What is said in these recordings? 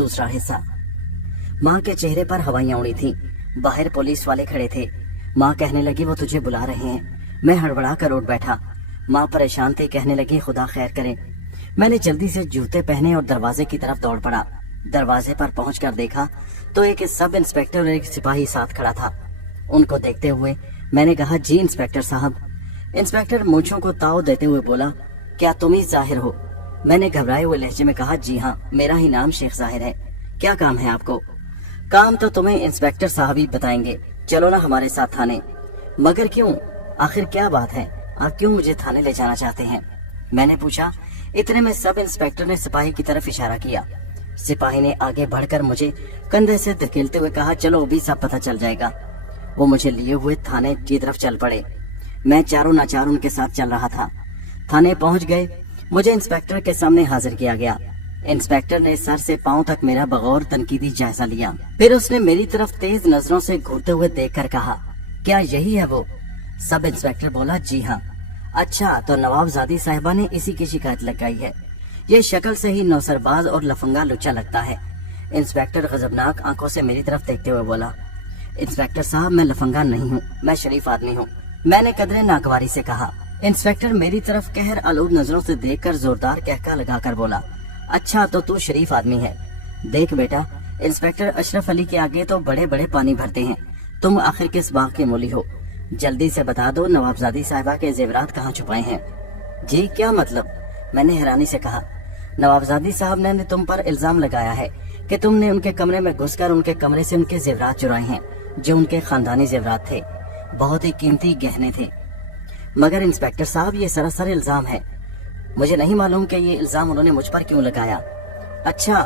दूसरा हिस्सा। माँ के चेहरे पर हवाइयां उड़ी थीं। बाहर पुलिस वाले खड़े थे। माँ कहने लगी वो तुझे बुला रहे हैं। मैं हड़बड़ा कर उठ बैठा। माँ परेशान थी, कहने लगी खुदा खैर करे। मैंने जल्दी से जूते पहने और दरवाजे की तरफ दौड़ पड़ा। दरवाजे पर पहुंचकर देखा तो एक सब इंस्पेक्टर और एक सिपाही साथ खड़ा था। उनको देखते हुए मैंने कहा, जी इंस्पेक्टर साहब। इंस्पेक्टर मूंछों को ताव देते हुए बोला, क्या तुम ही जाहिर हो? मैंने घबराए हुए लहजे में कहा, जी हाँ, मेरा ही नाम शेख जाहिर है। क्या काम है आपको? काम तो तुम्हें इंस्पेक्टर साहब ही बताएंगे, चलो ना हमारे साथ थाने। मगर क्यों? आखिर क्या बात है? आप क्यों मुझे थाने ले जाना चाहते हैं? मैंने पूछा। इतने में सब इंस्पेक्टर ने सिपाही की तरफ इशारा किया। सिपाही ने आगे बढ़कर मुझे कंधे से धकेलते हुए कहा, चलो अभी सब पता चल जाएगा। वो मुझे लिए हुए थाने की तरफ चल पड़े। मैं चारों नाचार उनके साथ चल रहा था। थाने पहुंच गए। मुझे इंस्पेक्टर के सामने हाजिर किया गया। इंस्पेक्टर ने सर से पांव तक मेरा बगौर तनकीदी जायजा लिया। फिर उसने मेरी तरफ तेज नजरों से घूरते हुए देखकर कहा, क्या यही है वो? सब इंस्पेक्टर बोला, जी हाँ। अच्छा, तो नवाबजादी साहिबा ने इसी की शिकायत लगाई है। ये शक्ल से ही नौसरबाज और लफंगा लुच्चा लगता है। इंस्पेक्टर गजबनाक आंखों से मेरी तरफ देखते हुए बोला, इंस्पेक्टर साहब मैं लफंगा नहीं हूँ, मैं शरीफ आदमी हूँ। मैंने कदरे नागवारी से कहा। इंस्पेक्टर मेरी तरफ कहर आलूद नजरों से देखकर जोरदार कहका लगाकर बोला, अच्छा तो तू शरीफ आदमी है। देख बेटा, इंस्पेक्टर अशरफ अली के आगे तो बड़े बड़े पानी भरते हैं, तुम आखिर किस बाग के मूली हो? जल्दी से बता दो नवाबजादी साहिबा के जेवरात कहाँ छुपाए हैं? जी क्या मतलब? मैंने हैरानी से कहा। नवाबजादी साहब ने तुम पर इल्जाम लगाया है कि तुमने उनके कमरे में घुसकर उनके कमरे से उनके जेवरात चुराए हैं, जो उनके खानदानी जेवरात थे, बहुत ही कीमती गहने थे। मगर इंस्पेक्टर साहब ये सरासर इल्जाम है। मुझे नहीं मालूम कि ये इल्जाम उन्होंने मुझ पर क्यों लगाया। अच्छा,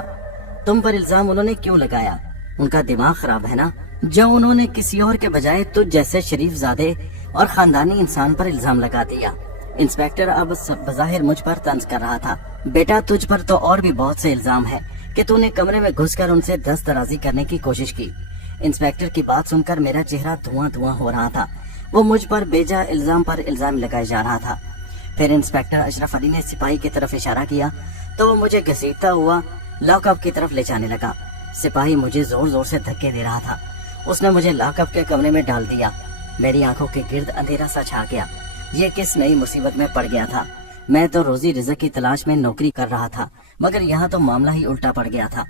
तुम पर इल्जाम उन्होंने क्यों लगाया? उनका दिमाग खराब है ना, जो उन्होंने किसी और के बजाय तुझ जैसे शरीफ ज़ादे और खानदानी इंसान पर इल्जाम लगा दिया। इंस्पेक्टर अब बज़ाहिर मुझ पर तंज कर रहा था। बेटा तुझ पर तो और भी बहुत से इल्जाम है कि तूने कमरे में घुसकर उनसे दस्तराजी करने की कोशिश की। इंस्पेक्टर की बात सुनकर मेरा चेहरा धुआं धुआं हो रहा था। वो मुझ पर बेजा इल्जाम पर इल्जाम लगाया जा रहा था। फिर इंस्पेक्टर अशरफ अली ने सिपाही की तरफ इशारा किया तो वो मुझे घसीटता हुआ लॉकअप की तरफ ले जाने लगा। सिपाही मुझे जोर जोर से धक्के दे रहा था। उसने मुझे लॉकअप के कमरे में डाल दिया। मेरी आंखों के गिर्द अंधेरा सा छा गया। ये किस नई मुसीबत में पड़ गया था? मैं तो रोजी रिज़्क़ की तलाश में नौकरी कर रहा था, मगर यहाँ तो मामला ही उल्टा पड़ गया था।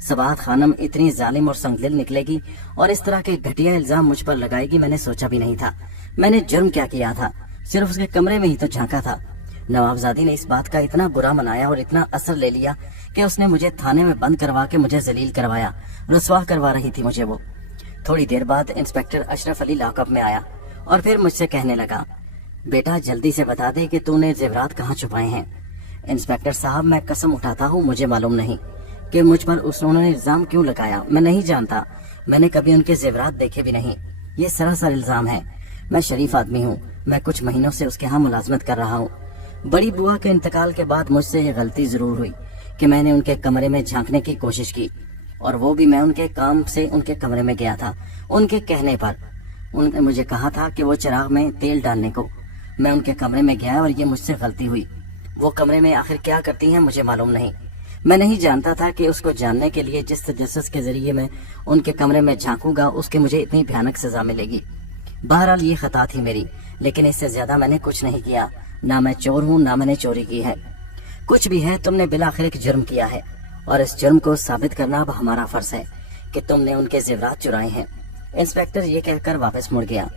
सबात खानम इतनी जालिम और संगदिल निकलेगी और इस तरह के घटिया इल्जाम मुझ पर लगाएगी, मैंने सोचा भी नहीं था। मैंने जुर्म क्या किया था? सिर्फ उसके कमरे में ही तो झांका था। नवाबजादी ने इस बात का इतना बुरा मनाया और इतना असर ले लिया कि उसने मुझे थाने में बंद करवा के मुझे जलील करवाया, रुसवा करवा रही थी मुझे वो। थोड़ी देर बाद इंस्पेक्टर अशरफ अली लॉकअप में आया और फिर मुझसे कहने लगा, बेटा जल्दी से बता दे कि तूने जेवरात कहाँ छुपाए हैं। इंस्पेक्टर साहब मैं कसम उठाता हूँ, मुझे मालूम नहीं कि मुझ पर उन्होंने इल्जाम क्यों लगाया। मैं नहीं जानता, मैंने कभी उनके जेवरात देखे भी नहीं। ये सरासर इल्जाम है। मैं शरीफ आदमी हूँ, मैं कुछ महीनों से उसके यहाँ मुलाजमत कर रहा हूँ। बड़ी बुआ के इंतकाल के बाद मुझसे ये गलती जरूर हुई कि मैंने उनके कमरे में झांकने की कोशिश की, और वो भी मैं उनके काम से उनके कमरे में गया था। उनके कहने पर उन्होंने मुझे कहा था कि वो चिराग में तेल डालने को। मैं उनके कमरे में गया और ये मुझसे गलती हुई। वो कमरे में आखिर क्या करती हैं मुझे मालूम नहीं। मैं नहीं जानता था कि उसको जानने के लिए जिस तजस्सुस के जरिए मैं उनके कमरे में झांकूंगा उसके मुझे इतनी भयानक सजा मिलेगी। बहरहाल ये खता थी मेरी, लेकिन इससे ज्यादा मैंने कुछ नहीं किया। ना मैं चोर हूँ, ना मैंने चोरी की है। कुछ भी है, तुमने बिलाखिर एक जुर्म किया है और इस जुर्म को साबित करना अब हमारा फर्ज है कि तुमने उनके जेवरात चुराए हैं। इंस्पेक्टर ये कहकर वापस मुड़ गया।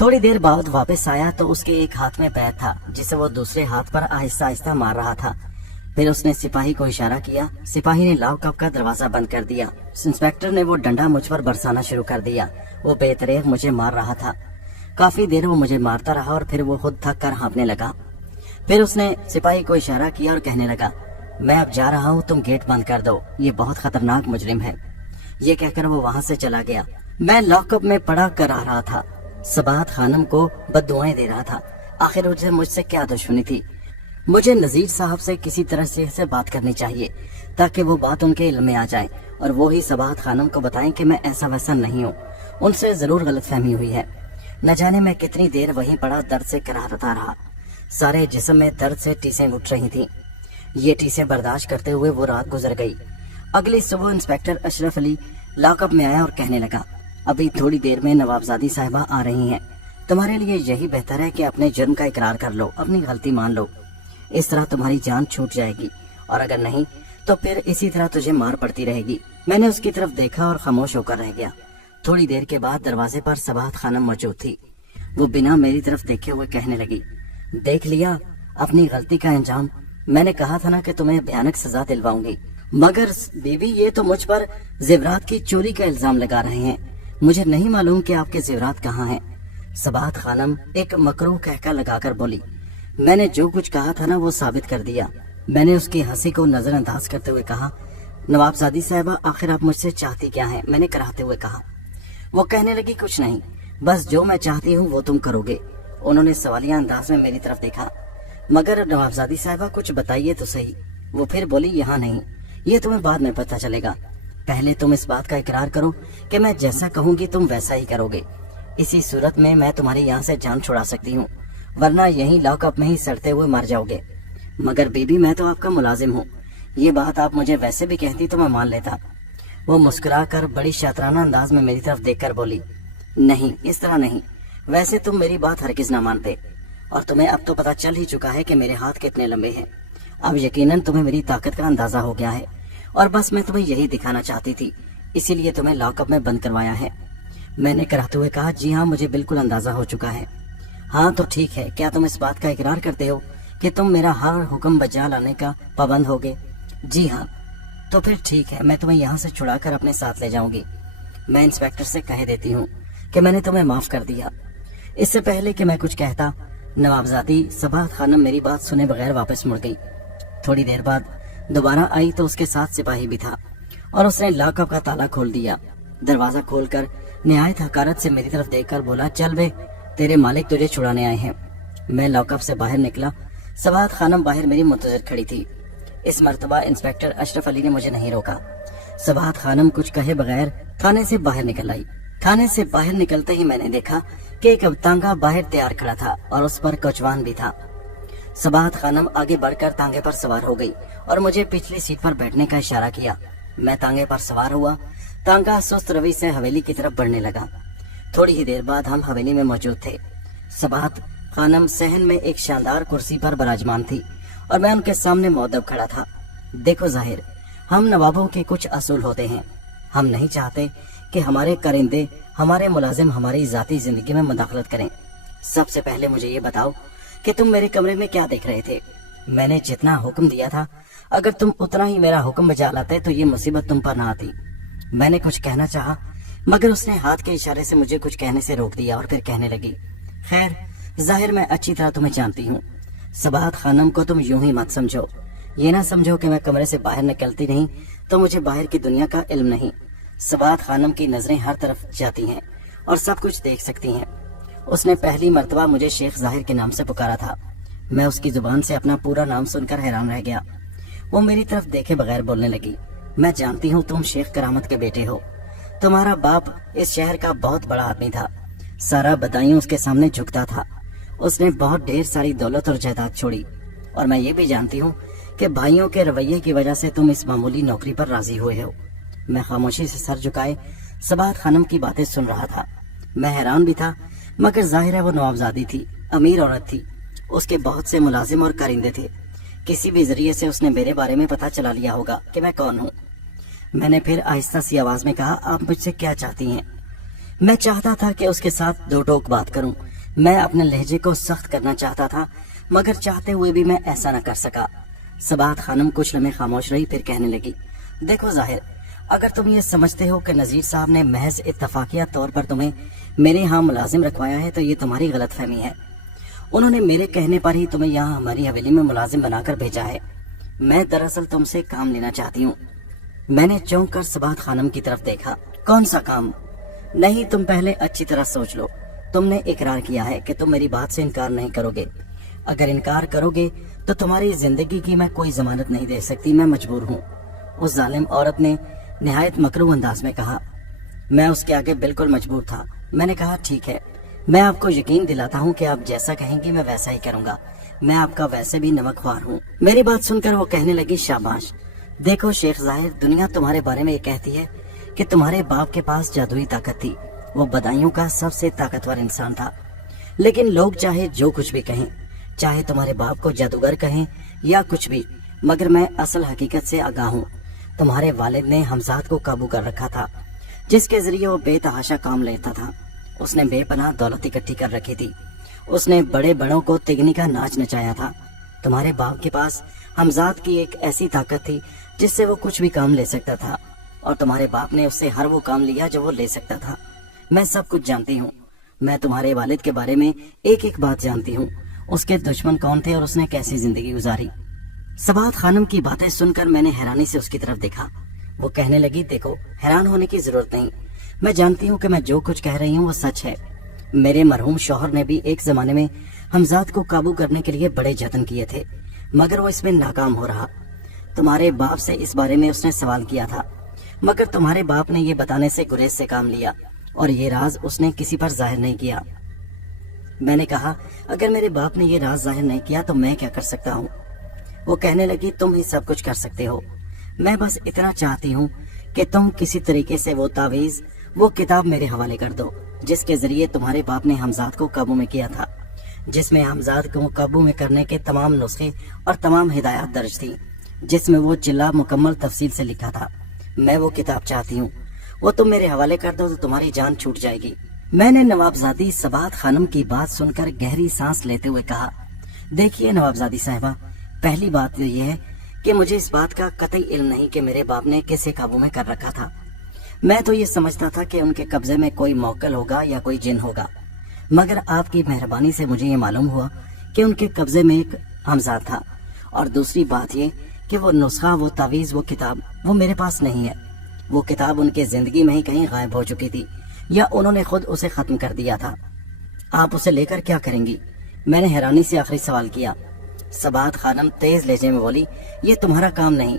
थोड़ी देर बाद वापस आया तो उसके एक हाथ में बैग था जिसे वो दूसरे हाथ पर आहिस्ता आहिस्ता मार रहा था। फिर उसने सिपाही को इशारा किया। सिपाही ने लॉकअप का दरवाजा बंद कर दिया। इंस्पेक्टर ने वो डंडा मुझ पर बरसाना शुरू कर दिया। वो बेतरेख मुझे मार रहा था। काफी देर वो मुझे मारता रहा और फिर वो खुद थक कर हाँफने लगा। फिर उसने सिपाही को इशारा किया और कहने लगा, मैं अब जा रहा हूँ, तुम गेट बंद कर दो, ये बहुत खतरनाक मुजरिम है। ये कहकर वो वहाँ से चला गया। मैं लॉकअप में पड़ा कर आ रहा था। सबात खानम को बद्दुआएं दे रहा था। आखिर उसे मुझसे क्या दुश्मनी थी? मुझे नजीर साहब से किसी तरह से बात करनी चाहिए ताकि वो बात उनके इल्म में आ जाए और वो ही सबात खानम को बताएं कि मैं ऐसा वैसा नहीं हूँ। उनसे जरूर गलतफहमी हुई है। न जाने मैं कितनी देर वहीं पड़ा दर्द से कराहता रहा। सारे जिस्म में दर्द से टीसें उठ रही थी। ये टीसें बर्दाश्त करते हुए वो रात गुजर गई। अगली सुबह इंस्पेक्टर अशरफ अली लॉकअप में आया और कहने लगा, अभी थोड़ी देर में नवाबजादी साहिबा आ रही हैं। तुम्हारे लिए यही बेहतर है कि अपने जुर्म का इकरार कर लो, अपनी गलती मान लो। इस तरह तुम्हारी जान छूट जाएगी, और अगर नहीं तो फिर इसी तरह तुझे मार पड़ती रहेगी। मैंने उसकी तरफ देखा और खामोश होकर रह गया। थोड़ी देर के बाद दरवाजे पर सबाहत खानम मौजूद थी। वो बिना मेरी तरफ देखे हुए कहने लगी, देख लिया अपनी गलती का अंजाम। मैंने कहा था ना कि तुम्हें भयानक सजा दिलवाऊंगी। मगर बीबी, ये तो मुझ पर जेवरात की चोरी का इल्जाम लगा रहे हैं। मुझे नहीं मालूम कि आपके जेवरात कहाँ हैं। सबाहत खानम एक मकरूह कहका लगाकर बोली, मैंने जो कुछ कहा था ना वो साबित कर दिया। मैंने उसकी हंसी को नजरअंदाज करते हुए कहा, नवाबजादी साहिबा आखिर आप मुझसे चाहती क्या है? मैंने कराते हुए कहा। वो कहने लगी, कुछ नहीं, बस जो मैं चाहती हूँ वो तुम करोगे। उन्होंने सवालिया अंदाज में मेरी तरफ देखा। मगर नवाबजादी साहिबा कुछ बताइए तो सही। वो फिर बोली, यहाँ नहीं, ये तुम्हें बाद में पता चलेगा। पहले तुम इस बात का इकरार करो कि मैं जैसा कहूंगी तुम वैसा ही करोगे। इसी सूरत में मैं तुम्हारी यहाँ से जान छुड़ा सकती हूँ, वरना यहीं लॉकअप में ही सड़ते हुए मर जाओगे। मगर बीबी, मैं तो आपका मुलाजिम हूँ। ये बात आप मुझे वैसे भी कहती तो मैं मान लेता। वो मुस्कुराकर बड़ी शातराना अंदाज में मेरी तरफ देखकर बोली, नहीं, इस तरह नहीं। वैसे तुम मेरी बात हरगिज ना मानते, और तुम्हें अब तो पता चल ही चुका है कि मेरे हाथ कितने लंबे हैं। अब यकीनन तुम्हें मेरी ताकत का अंदाजा हो गया है, और बस मैं तुम्हें यही दिखाना चाहती थी, इसीलिए तुम्हें लॉकअप में बंद करवाया है। मैंने कराते हुए कहा, जी हाँ, मुझे बिल्कुल अंदाजा हो चुका है। हाँ तो ठीक है, क्या तुम इस बात का इकरार करते हो कि तुम मेरा हर हुक्म बजा लाने का पाबंद होगे? जी हाँ। तो फिर ठीक है, मैं तुम्हें यहाँ से छुड़ाकर अपने साथ ले जाऊंगी। मैं इंस्पेक्टर से कह देती हूँ कि मैंने तुम्हें माफ कर दिया। इससे पहले कि मैं कुछ कहता, नवाबजादी सबाहत खानम मेरी बात सुने बगैर वापस मुड़ गई। थोड़ी देर बाद दोबारा आई तो उसके साथ सिपाही भी था, और उसने लॉकअप का ताला खोल दिया। दरवाजा खोलकर निहायत हकारत से मेरी तरफ देखकर बोला, चल बे, तेरे मालिक तुझे छुड़ाने आए हैं। मैं लॉकअप से बाहर निकला। सबाहत खानम बाहर मेरी मुंतजर खड़ी थी। इस मर्तबा इंस्पेक्टर अशरफ अली ने मुझे नहीं रोका। सबाहत खानम कुछ कहे बगैर थाने से बाहर निकल आई। थाने से बाहर निकलते ही मैंने देखा कि एक तांगा बाहर तैयार खड़ा था और उस पर कोचवान भी था। सबाहत खानम आगे बढ़कर तांगे पर सवार हो गई और मुझे पिछली सीट पर बैठने का इशारा किया। मैं तांगे पर सवार हुआ। तांगा सुस्त रवि से हवेली की तरफ बढ़ने लगा। थोड़ी ही देर बाद हम हवेली में मौजूद थे। सबाहत खानम सहन में एक शानदार कुर्सी पर विराजमान थी और मैं उनके सामने मौदब खड़ा था। देखो जाहिर, हम नवाबों के कुछ असूल होते हैं। हम नहीं चाहते कि हमारे करिंदे, हमारे मुलाजिम हमारी जाती जिंदगी में मुदाखलत करें। सबसे पहले मुझे ये बताओ कि तुम मेरे कमरे में क्या देख रहे थे? मैंने जितना हुक्म दिया था, अगर तुम उतना ही मेरा हुक्म बजा लाते तो ये मुसीबत तुम पर ना आती। मैंने कुछ कहना चाहा, मगर उसने हाथ के इशारे से मुझे कुछ कहने से रोक दिया और फिर कहने लगी, खैर, जाहिर मैं अच्छी तरह तुम्हें जानती हूँ। सबाहत खानम को तुम यूं ही मत समझो। ये ना समझो कि मैं कमरे से बाहर निकलती नहीं तो मुझे बाहर की दुनिया का इल्म नहीं। सबाहत खानम की नजरें हर तरफ जाती हैं और सब कुछ देख सकती हैं। उसने पहली मर्तबा मुझे शेख जाहिर के नाम से पुकारा था। मैं उसकी जुबान से अपना पूरा नाम सुनकर हैरान रह गया। वो मेरी तरफ देखे बगैर बोलने लगी, मैं जानती हूँ तुम शेख करामत के बेटे हो। तुम्हारा बाप इस शहर का बहुत बड़ा आदमी था। सारा बदायूं उसके सामने झुकता था। उसने बहुत ढेर सारी दौलत और जायदाद छोड़ी, और मैं ये भी जानती हूँ कि भाइयों के रवैये की वजह से तुम इस मामूली नौकरी पर राजी हुए हो। मैं खामोशी से सर झुकाए सबाहत खानम की बातें सुन रहा था। मैं हैरान भी था, मगर जाहिर है वो नवाबजादी थी, अमीर औरत थी। उसके बहुत से मुलाजिम और कारिंदे थे। किसी भी जरिए से उसने मेरे बारे में पता चला लिया होगा कि मैं कौन हूँ। मैंने फिर आहिस्ता सी आवाज में कहा, आप मुझसे क्या चाहती हैं? मैं चाहता था कि उसके साथ दो टोक बात करूं। मैं अपने लहजे को सख्त करना चाहता था, मगर चाहते हुए भी मैं ऐसा न कर सका। सबाहत खानम कुछ लम्हे खामोश रही, फिर कहने लगी, देखो जाहिर, अगर तुम ये समझते हो कि नजीर साहब ने महज इत्तफाकिया तौर पर तुम्हें मेरे यहाँ मुलाजिम रखवाया है तो ये तुम्हारी गलतफहमी है। उन्होंने मेरे कहने पर ही तुम्हें यहाँ हमारी हवेली में मुलाजिम बनाकर भेजा है। मैं दरअसल तुमसे काम लेना चाहती हूँ। मैंने चौंक कर सबाहत खानम की तरफ देखा। कौन सा काम? नहीं, तुम पहले अच्छी तरह सोच लो। तुमने इकरार किया है कि तुम मेरी बात से इनकार नहीं करोगे। अगर इनकार करोगे तो तुम्हारी जिंदगी की मैं कोई जमानत नहीं दे सकती, मैं मजबूर हूँ। उस जालिम औरत ने निहायत मकरूह अंदाज में कहा। मैं उसके आगे बिल्कुल मजबूर था। मैंने कहा, ठीक है, मैं आपको यकीन दिलाता हूँ कि आप जैसा कहेंगी मैं वैसा ही करूँगा। मैं आपका वैसे भी नमकख्वार हूँ। मेरी बात सुनकर वो कहने लगी, शाबाश, देखो शेख ज़ाहिर, दुनिया तुम्हारे बारे में ये कहती है कि तुम्हारे बाप के पास जादुई ताकत थी, वो बदायूं का सबसे ताकतवर इंसान था। लेकिन लोग चाहे जो कुछ भी कहें, चाहे तुम्हारे बाप को जादूगर कहें या कुछ भी, मगर मैं असल हकीकत से आगाह हूँ। तुम्हारे वालिद ने हमजाद को काबू कर रखा था, जिसके जरिए वो बेतहाशा काम लेता था। उसने बेपनाह दौलत इकट्ठी कर रखी थी। उसने बड़े बड़ों को तिगनी का नाच नचाया था। तुम्हारे बाप के पास हमजाद की एक ऐसी ताकत थी जिससे वो कुछ भी काम ले सकता था, और तुम्हारे बाप ने उससे हर वो काम लिया जो वो ले सकता था। मैं सब कुछ जानती हूँ। मैं तुम्हारे वालिद के बारे में एक एक बात जानती हूँ, उसके दुश्मन कौन थे और उसने कैसी जिंदगी गुजारी। सबात खानम की बातें सुनकर मैंने हैरानी से उसकी तरफ देखा। वो कहने लगी, देखो, हैरान होने की जरूरत नहीं। मैं जानती हूँ कि मैं जो कुछ कह रही हूँ वो सच है। मेरे मरहूम शौहर ने भी एक जमाने में हमजाद को काबू करने के लिए बड़े जतन किए थे, मगर वो इसमें नाकाम हो रहा। तुम्हारे बाप से इस बारे में उसने सवाल किया था, मगर तुम्हारे बाप ने ये बताने से गुरेज से काम लिया, और ये राज उसने किसी पर जाहिर नहीं किया। मैंने कहा, अगर मेरे बाप ने ये राज जाहिर नहीं किया तो मैं क्या कर सकता हूँ? वो कहने लगी, तुम ही सब कुछ कर सकते हो। मैं बस इतना चाहती हूँ कि तुम किसी तरीके से वो तावीज, वो किताब मेरे हवाले कर दो, जिसके जरिए तुम्हारे बाप ने हमजाद को काबू में किया था, जिसमें हमजाद को काबू में करने के तमाम नुस्खे और तमाम हिदायत दर्ज थी, जिसमें वो चिल्ला मुकम्मल तफसील से लिखा था। मैं वो किताब चाहती हूँ, वो तुम मेरे हवाले कर दो तो तुम्हारी जान छूट जाएगी। मैंने नवाबजादी सबात खानम की बात सुनकर गहरी सांस लेते हुए कहा, देखिए नवाबजादी साहिबा, पहली बात तो ये है कि मुझे इस बात का कतई इल्म नहीं कि मेरे बाप ने किसे काबू में कर रखा था। मैं तो ये समझता था कि उनके कब्जे में कोई मौकल होगा या कोई जिन होगा, मगर आपकी मेहरबानी से मुझे ये मालूम हुआ कि उनके कब्जे में एक हमजाद था। और दूसरी बात ये कि वो नुस्खा, वो तावीज़, वो किताब, वो मेरे पास नहीं है। वो किताब उनके जिंदगी में ही कहीं गायब हो चुकी थी, या उन्होंने खुद उसे खत्म कर दिया था। आप उसे लेकर क्या करेंगी? मैंने हैरानी से आखिरी सवाल किया। सबात खानम तेज लहजे में बोली, ये तुम्हारा काम नहीं,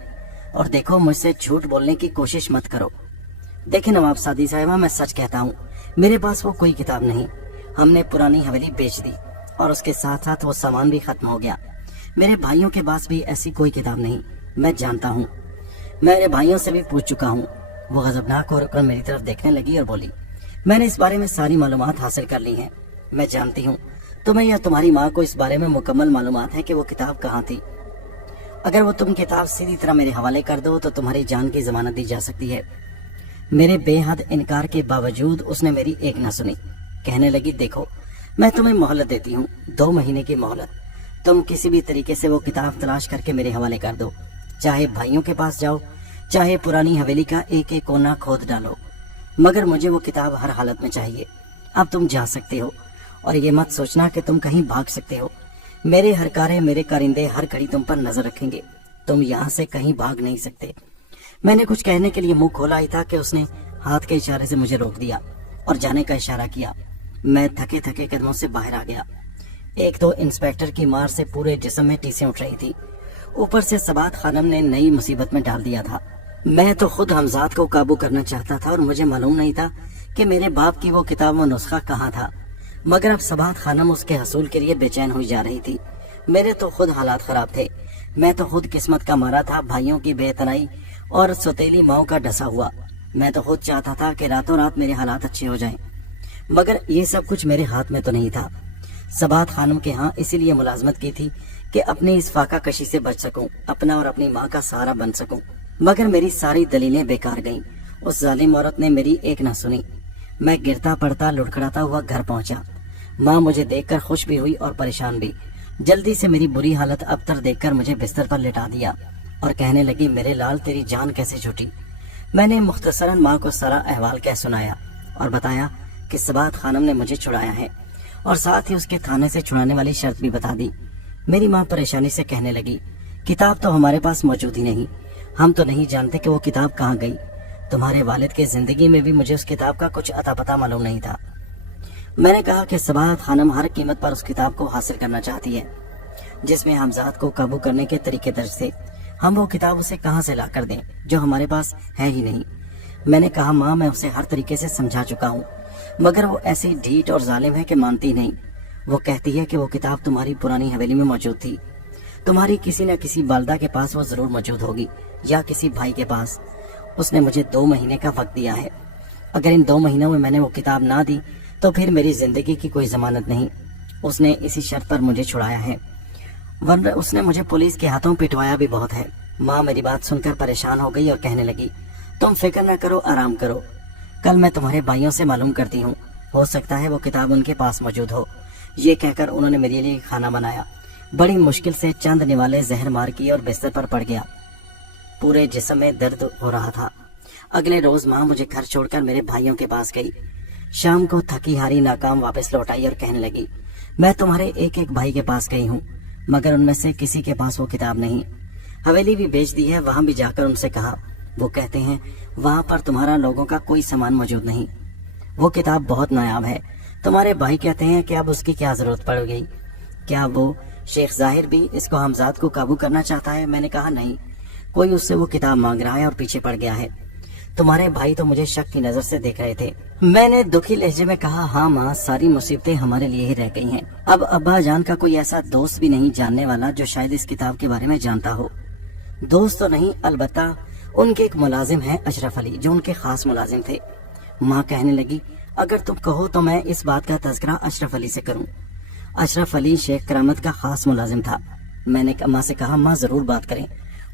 और देखो, मुझसे झूठ बोलने की कोशिश मत करो। देखिए नवाबजादी साहिबा, मैं सच कहता हूँ, मेरे पास वो कोई किताब नहीं। हमने पुरानी हवेली बेच दी, और उसके साथ साथ वो सामान भी खत्म हो गया। मेरे भाइयों के पास भी ऐसी कोई किताब नहीं। मैं जानता हूँ, मेरे भाइयों से भी पूछ चुका हूँ। वो गजबनाक होकर मेरी तरफ देखने लगी और बोली, मैंने इस बारे में सारी मालूमात हासिल कर ली हैं। मैं जानती हूँ तुम्हें या तुम्हारी माँ को इस बारे में मुकम्मल मालूमात है कि वो किताब कहाँ थी। अगर वो तुम किताब सीधी तरह मेरे हवाले कर दो तो तुम्हारी जान की जमानत दी जा सकती है। मेरे बेहद इनकार के बावजूद उसने मेरी एक न सुनी। कहने लगी, देखो, मैं तुम्हें मोहलत देती हूँ, 2 महीने की मोहलत। तुम किसी भी तरीके से वो किताब तलाश करके मेरे हवाले कर दो, चाहे भाइयों के पास जाओ, चाहे पुरानी हवेली का एक एक कोना खोद डालो, मगर मुझे वो किताब हर हालत में चाहिए। अब तुम जा सकते हो, और ये मत सोचना कि तुम कहीं भाग सकते हो। मेरे हर कारे, मेरे कारिंदे हर घड़ी तुम पर नजर रखेंगे। तुम यहाँ से कहीं भाग नहीं सकते। मैंने कुछ कहने के लिए मुंह खोला ही था कि उसने हाथ के इशारे से मुझे रोक दिया और जाने का इशारा किया। मैं थके थके कदमों से बाहर आ गया। एक तो इंस्पेक्टर की मार से पूरे जिस्म में टीसें उठ रही थी, ऊपर से सबात खानम ने नई मुसीबत में डाल दिया था। मैं तो खुद हमजाद को काबू करना चाहता था, और मुझे मालूम नहीं था कि मेरे बाप की वो किताब, वो नुस्खा कहाँ था। मगर अब सबात खानम उसके हसूल के लिए बेचैन हुई जा रही थी। मेरे तो खुद हालात खराब थे। मैं तो खुद किस्मत का मारा था, भाइयों की बेतनाई और सौतेली माओ का डसा हुआ। मैं तो खुद चाहता था कि रातों रात मेरे हालात अच्छे हो जाएं, मगर ये सब कुछ मेरे हाथ में तो नहीं था। सबात खानम के यहाँ इसीलिए मुलाजमत की थी कि अपनी इस फाका कशी से बच सकूं, अपना और अपनी माँ का सहारा बन सकूं। मगर मेरी सारी दलीलें बेकार गईं। उस जालिम औरत ने मेरी एक न सुनी। मैं गिरता पड़ता लुढ़कड़ाता हुआ घर पहुंचा। माँ मुझे देखकर खुश भी हुई और परेशान भी। जल्दी से मेरी बुरी हालत अबतर देखकर मुझे बिस्तर पर लिटा दिया और कहने लगी, मेरे लाल, तेरी जान कैसे छूटी? मैंने मुख्तसरन माँ को सारा अहवाल कह सुनाया और बताया कि सबात खानम ने मुझे छुड़ाया है, और साथ ही उसके थाने से छुड़ाने वाली शर्त भी बता दी। मेरी माँ परेशानी से कहने लगी, किताब तो हमारे पास मौजूद ही नहीं। हम तो नहीं जानते कि वो किताब कहाँ गई। तुम्हारे वालिद के जिंदगी में भी मुझे उस किताब का कुछ अता पता मालूम नहीं था। मैंने कहा कि सबात खानम हर कीमत पर उस किताब को हासिल करना चाहती है, जिसमें हमजाद को काबू करने के तरीके दर्ज थे। हम वो किताब उसे कहाँ से ला कर दें जो हमारे पास है ही नहीं। मैंने कहा, माँ, मैं उसे हर तरीके से समझा चुका हूँ, मगर वो ऐसी ढीठ और जालिम है कि मानती नहीं। वो कहती है कि वो किताब तुम्हारी पुरानी हवेली में मौजूद थी। तुम्हारी किसी न किसी बालदा के पास वो जरूर मौजूद होगी, یا کسی بھائی کے پاس۔ اس نے مجھے 2 مہینے کا وقت دیا ہے۔ اگر ان 2 مہینوں میں میں نے وہ کتاب نہ دی تو پھر میری زندگی کی کوئی ضمانت نہیں۔ اس نے اسی شرط پر مجھے چھڑایا ہے، ورنہ اس نے مجھے پولیس کے ہاتھوں پٹوایا بھی بہت ہے۔ ماں میری بات سن کر پریشان ہو گئی اور کہنے لگی، تم فکر نہ کرو، آرام کرو، کل میں تمہارے بھائیوں سے معلوم کرتی ہوں، ہو سکتا ہے وہ کتاب ان کے پاس موجود ہو۔ یہ کہہ کر انہوں نے میرے لیے کھانا بنایا۔ بڑی مشکل سے چند نوالے زہر مار کیے اور بستر پر پڑ گیا۔ پورے جسم میں درد ہو رہا تھا۔ اگلے روز ماں مجھے گھر چھوڑ کر میرے بھائیوں کے پاس گئی۔ شام کو تھکی ہاری ناکام واپس لوٹ آئی اور کہنے لگی، میں تمہارے ایک ایک بھائی کے پاس گئی ہوں، مگر ان میں سے کسی کے پاس وہ کتاب نہیں۔ حویلی بھی بیچ دی ہے، وہاں بھی جا کر ان سے کہا، وہ کہتے ہیں وہاں پر تمہارا لوگوں کا کوئی سامان موجود نہیں۔ وہ کتاب بہت نایاب ہے۔ تمہارے بھائی کہتے ہیں کہ اب اس کی کیا ضرورت پڑ گئی؟ کیا وہ شیخ ظاہر بھی اس کو حمزاد کو قابو کرنا چاہتا ہے؟ میں نے کہا نہیں، کوئی اس سے وہ کتاب مانگ رہا ہے اور پیچھے پڑ گیا ہے۔ تمہارے بھائی تو مجھے شک کی نظر سے دیکھ رہے تھے۔ میں نے دکھی لہجے میں کہا، ہاں ماں، ساری مصیبتیں ہمارے لیے ہی رہ گئی ہیں۔ اب ابا جان کا کوئی ایسا دوست بھی نہیں جاننے والا جو شاید اس کتاب کے بارے میں جانتا ہو۔ دوست تو نہیں، البتہ ان کے ایک ملازم ہیں اشرف علی، جو ان کے خاص ملازم تھے۔ ماں کہنے لگی، اگر تم کہو تو میں اس بات کا تذکرہ اشرف علی سے کروں۔ اشرف علی شیخ کرامت کا خاص ملازم تھا۔ میں نے ماں سے کہا، ماں ضرور بات کریں،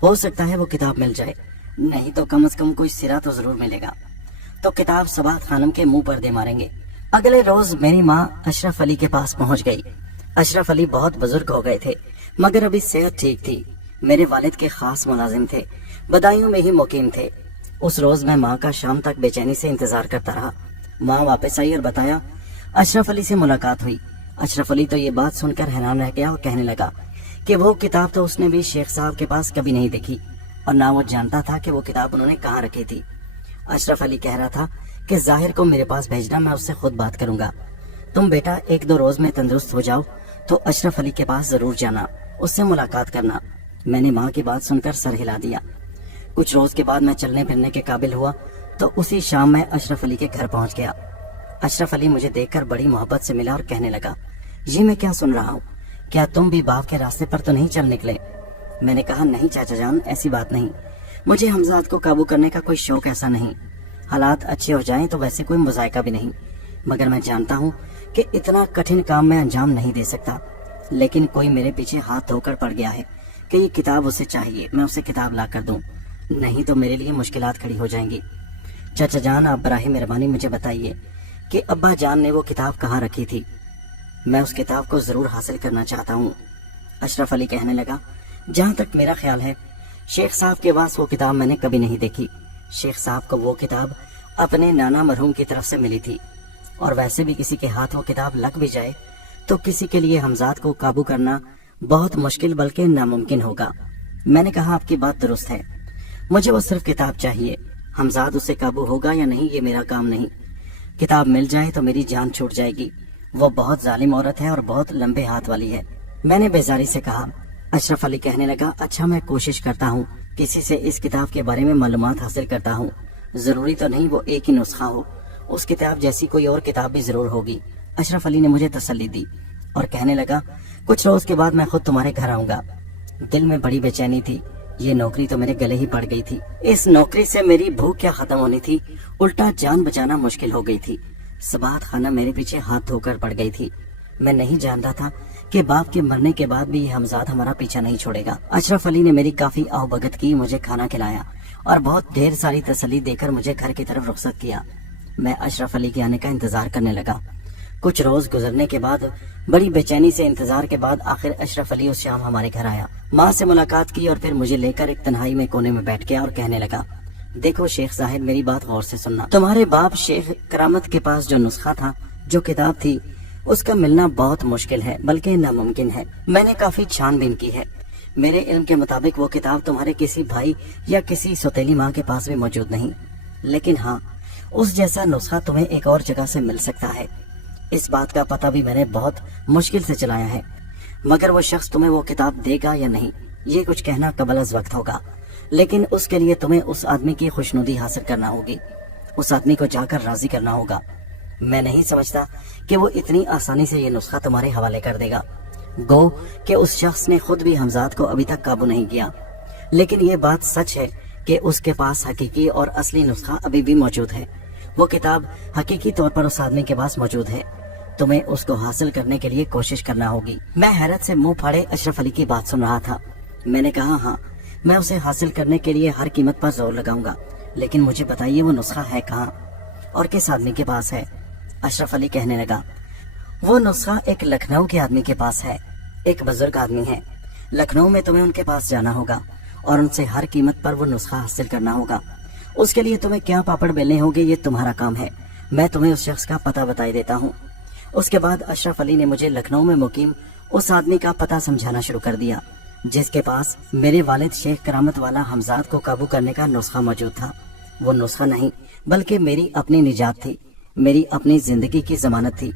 ہو سکتا ہے وہ کتاب مل جائے، نہیں تو کم از کم کوئی سرا تو ضرور ملے گا، تو کتاب صباحت خانم کے منہ پر دے ماریں گے۔ اگلے روز میری ماں اشرف علی کے پاس پہنچ گئی۔ اشرف علی بہت بزرگ ہو گئے تھے، مگر ابھی صحت ٹھیک تھی۔ میرے والد کے خاص ملازم تھے، بدایوں میں ہی مقیم تھے۔ اس روز میں ماں کا شام تک بے چینی سے انتظار کرتا رہا۔ ماں واپس آئی اور بتایا، اشرف علی سے ملاقات ہوئی۔ اشرف علی تو یہ بات سن کر حیران رہ گیا اور کہنے لگا کہ وہ کتاب تو اس نے بھی شیخ صاحب کے پاس کبھی نہیں دیکھی، اور نہ وہ جانتا تھا کہ وہ کتاب انہوں نے کہاں رکھی تھی۔ اشرف علی کہہ رہا تھا کہ ظاہر کو میرے پاس بھیجنا، میں اس سے خود بات کروں گا۔ تم بیٹا 1-2 روز میں تندرست ہو جاؤ تو اشرف علی کے پاس ضرور جانا، اس سے ملاقات کرنا۔ میں نے ماں کی بات سن کر سر ہلا دیا۔ کچھ روز کے بعد میں چلنے پھرنے کے قابل ہوا تو اسی شام میں اشرف علی کے گھر پہنچ گیا۔ اشرف علی مجھے دیکھ کر بڑی محبت سے ملا اور کہنے لگا، یہ میں کیا سن رہا ہوں؟ کیا تم بھی باپ کے راستے پر تو نہیں چل نکلے؟ میں نے کہا، نہیں چاچا جان، ایسی بات نہیں، مجھے حمزاد کو قابو کرنے کا کوئی شوق ایسا نہیں۔ حالات اچھے ہو جائیں تو ویسے کوئی مذائقہ بھی نہیں، مگر میں جانتا ہوں کہ اتنا کٹھن کام میں انجام نہیں دے سکتا۔ لیکن کوئی میرے پیچھے ہاتھ دھو کر پڑ گیا ہے کہ یہ کتاب اسے چاہیے، میں اسے کتاب لا کر دوں، نہیں تو میرے لیے مشکلات کھڑی ہو جائیں گی۔ چاچا جان، آپ براہ مہربانی مجھے بتائیے کہ ابا جان نے وہ کتاب کہاں رکھی تھی، میں اس کتاب کو ضرور حاصل کرنا چاہتا ہوں۔ اشرف علی کہنے لگا، جہاں تک میرا خیال ہے شیخ صاحب کے پاس وہ کتاب میں نے کبھی نہیں دیکھی۔ شیخ صاحب کو وہ کتاب اپنے نانا مرحوم کی طرف سے ملی تھی، اور ویسے بھی کسی کے ہاتھ وہ کتاب لگ بھی جائے تو کسی کے لیے حمزاد کو قابو کرنا بہت مشکل بلکہ ناممکن ہوگا۔ میں نے کہا، آپ کی بات درست ہے، مجھے وہ صرف کتاب چاہیے، حمزاد اس سے قابو ہوگا یا نہیں یہ میرا کام نہیں۔ کتاب مل جائے تو میری جان چھوٹ جائے گی، وہ بہت ظالم عورت ہے اور بہت لمبے ہاتھ والی ہے۔ میں نے بیزاری سے کہا۔ اشرف علی کہنے لگا، اچھا میں کوشش کرتا ہوں، کسی سے اس کتاب کے بارے میں معلومات حاصل کرتا ہوں، ضروری تو نہیں وہ ایک ہی نسخہ ہو، اس کتاب جیسی کوئی اور کتاب بھی ضرور ہوگی۔ اشرف علی نے مجھے تسلی دی اور کہنے لگا، کچھ روز کے بعد میں خود تمہارے گھر آؤں گا۔ دل میں بڑی بے چینی تھی، یہ نوکری تو میرے گلے ہی پڑ گئی تھی۔ اس نوکری سے میری بھوک کیا ختم ہونی تھی، الٹا جان بچانا مشکل ہو گئی تھی۔ صباحت خانہ میرے پیچھے ہاتھ دھو کر پڑ گئی تھی۔ میں نہیں جانتا تھا کہ باپ کے مرنے کے بعد بھی یہ حمزاد ہمارا پیچھا نہیں چھوڑے گا۔ اشرف علی نے میری کافی آؤ بھگت کی، مجھے کھانا کھلایا اور بہت ڈھیر ساری تسلی دے کر مجھے گھر کی طرف رخصت کیا۔ میں اشرف علی کے آنے کا انتظار کرنے لگا۔ کچھ روز گزرنے کے بعد، بڑی بے چینی سے انتظار کے بعد، آخر اشرف علی اس شام ہمارے گھر آیا۔ ماں سے ملاقات کی اور پھر مجھے لے کر ایک تنہائی میں کونے میں بیٹھ گیا اور کہنے لگا، دیکھو شیخ صاحب، میری بات غور سے سننا۔ تمہارے باپ شیخ کرامت کے پاس جو نسخہ تھا، جو کتاب تھی، اس کا ملنا بہت مشکل ہے بلکہ ناممکن ہے۔ میں نے کافی چھان بین کی ہے، میرے علم کے مطابق وہ کتاب تمہارے کسی بھائی یا کسی سوتیلی ماں کے پاس بھی موجود نہیں، لیکن ہاں، اس جیسا نسخہ تمہیں ایک اور جگہ سے مل سکتا ہے۔ اس بات کا پتہ بھی میں نے بہت مشکل سے چلایا ہے، مگر وہ شخص تمہیں وہ کتاب دے گا یا نہیں، یہ کچھ کہنا قبل از وقت ہوگا، لیکن اس کے لیے تمہیں اس آدمی کی خوشنودی حاصل کرنا ہوگی، اس آدمی کو جا کر راضی کرنا ہوگا۔ میں نہیں سمجھتا کہ وہ اتنی آسانی سے یہ نسخہ تمہارے حوالے کر دے گا، گو کہ اس شخص نے خود بھی حمزاد کو ابھی تک قابو نہیں کیا۔ لیکن یہ بات سچ ہے کہ اس کے پاس حقیقی اور اصلی نسخہ ابھی بھی موجود ہے۔ وہ کتاب حقیقی طور پر اس آدمی کے پاس موجود ہے، تمہیں اس کو حاصل کرنے کے لیے کوشش کرنا ہوگی۔ میں حیرت سے منہ پھاڑے اشرف علی کی بات سن رہا تھا۔ میں نے کہا ہاں، میں اسے حاصل کرنے کے لیے ہر قیمت پر زور لگاؤں گا، لیکن مجھے بتائیے وہ نسخہ ہے کہاں اور کس آدمی کے پاس ہے؟ اشرف علی کہنے لگا، وہ نسخہ ایک لکھنؤ کے آدمی کے پاس ہے، ایک بزرگ آدمی ہے۔ لکھنؤ میں تمہیں ان کے پاس جانا ہوگا اور ان سے ہر قیمت پر وہ نسخہ حاصل کرنا ہوگا۔ اس کے لیے تمہیں کیا پاپڑ بیلنے ہوں گے یہ تمہارا کام ہے۔ میں تمہیں اس شخص کا پتہ بتائی دیتا ہوں۔ اس کے بعد اشرف علی نے مجھے لکھنؤ میں مقیم اس آدمی کا پتہ سمجھانا شروع کر دیا جس کے پاس میرے والد شیخ کرامت والا حمزاد کو قابو کرنے کا نسخہ موجود تھا۔ وہ نسخہ نہیں بلکہ میری اپنی نجات تھی، میری اپنی زندگی کی ضمانت تھی،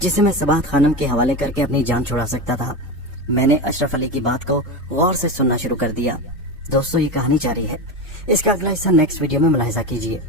جسے میں صباحت خانم کے حوالے کر کے اپنی جان چھڑا سکتا تھا۔ میں نے اشرف علی کی بات کو غور سے سننا شروع کر دیا۔ دوستو، یہ کہانی جاری ہے، اس کا اگلا حصہ نیکسٹ ویڈیو میں ملاحظہ کیجیے۔